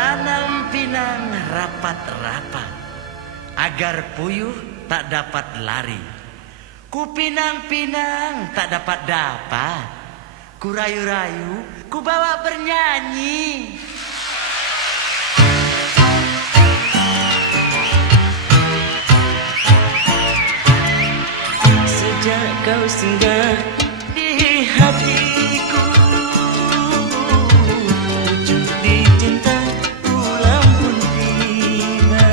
Tanam pinang rapat-rapat, agar puyuh tak dapat lari. Ku pinang-pinang tak dapat-dapat, ku rayu-rayu, ku bawa bernyanyi. Sejak kau singgah di hatiku, pucuk di cinta pulang pun tiba.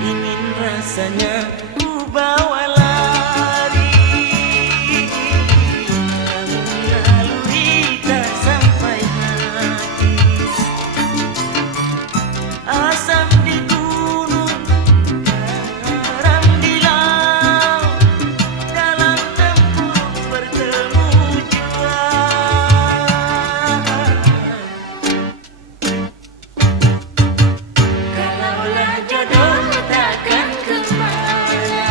Ingin rasanya ku bawa lari, namun lalui tak sampai hati. Asam di gunung, garam di laut, dalam tempuh bertemu jua. Kalaulah jodoh takkan kemana,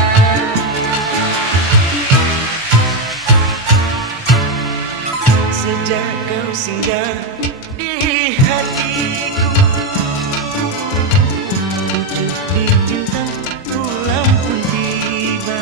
sejak kau singgah di hatiku, pucuk di cinta pulang pun tiba.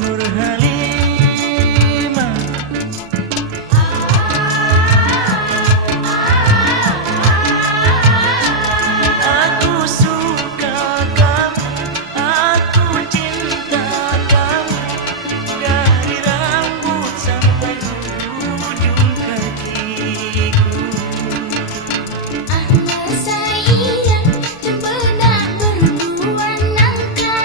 Nur Halimah, aku suka kamu, aku cinta kamu, dari rambut sampai ujung kakiku. Ahmad sayang, benar berdua nangka.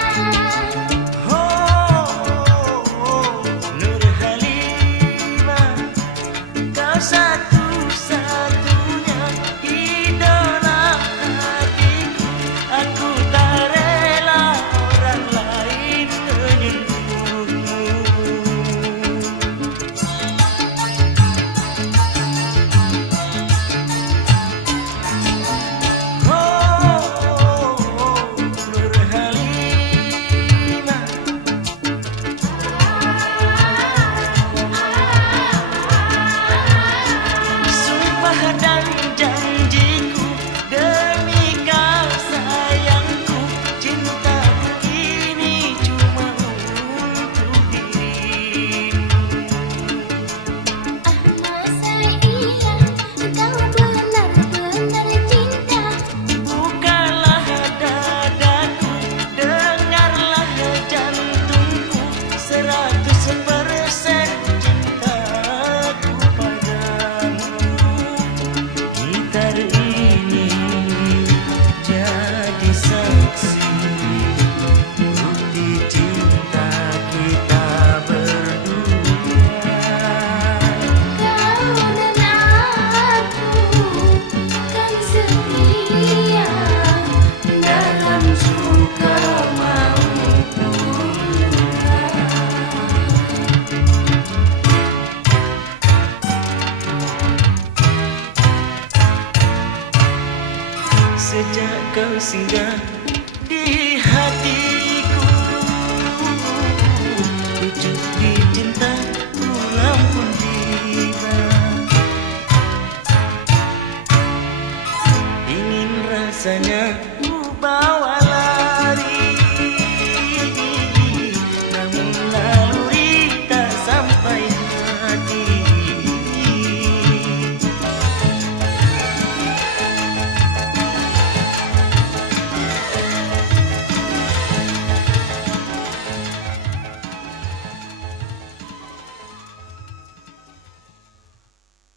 Nur Halimah, kau satu-satunya idola hatiku. Aku tak rela orang lain menyentuhmu. Nur Halimah, sumpah dan janjiku, demi kau sayangku, cintaku ini cuma untuk dirimu. Ahmad sayang, kau benar-benar cinta. Bukalah dadaku, dengarlah jantungku, 100% cintaku padamu. Gitar ini jadi saksi bukti cinta kita berdua. Kau dan aku kan setia dalam suka maupun duka. Sejak kau singgah